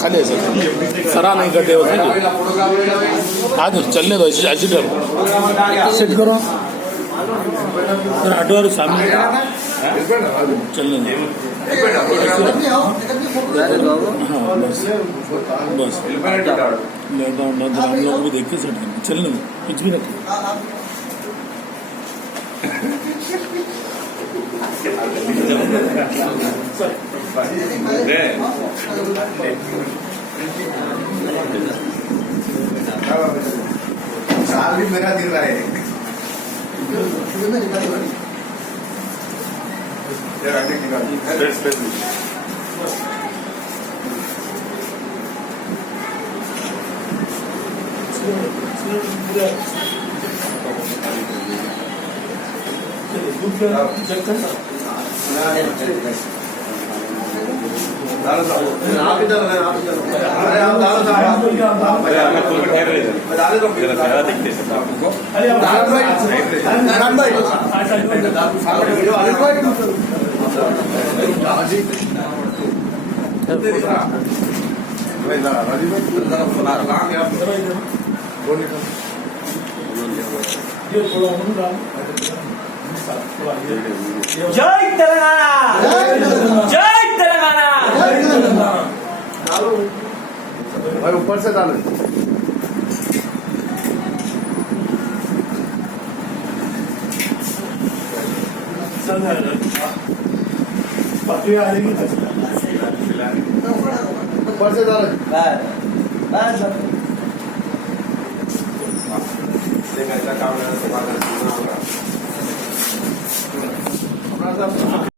खाली है सर, सरा नहीं करते हो आज चलने दो ऐसे सेट करो सर, ऑटो सामने चलने दो। हाँ बस लेटा उठा हम लोग भी देख के सेट करना, चलने दो कुछ भी रखें। साल भी मेरा दिल रहा है जय तेलंगाना, जय तेलंगाना। भाई ऊपर से डालो। ऊपर से डालो। ऐसा काम है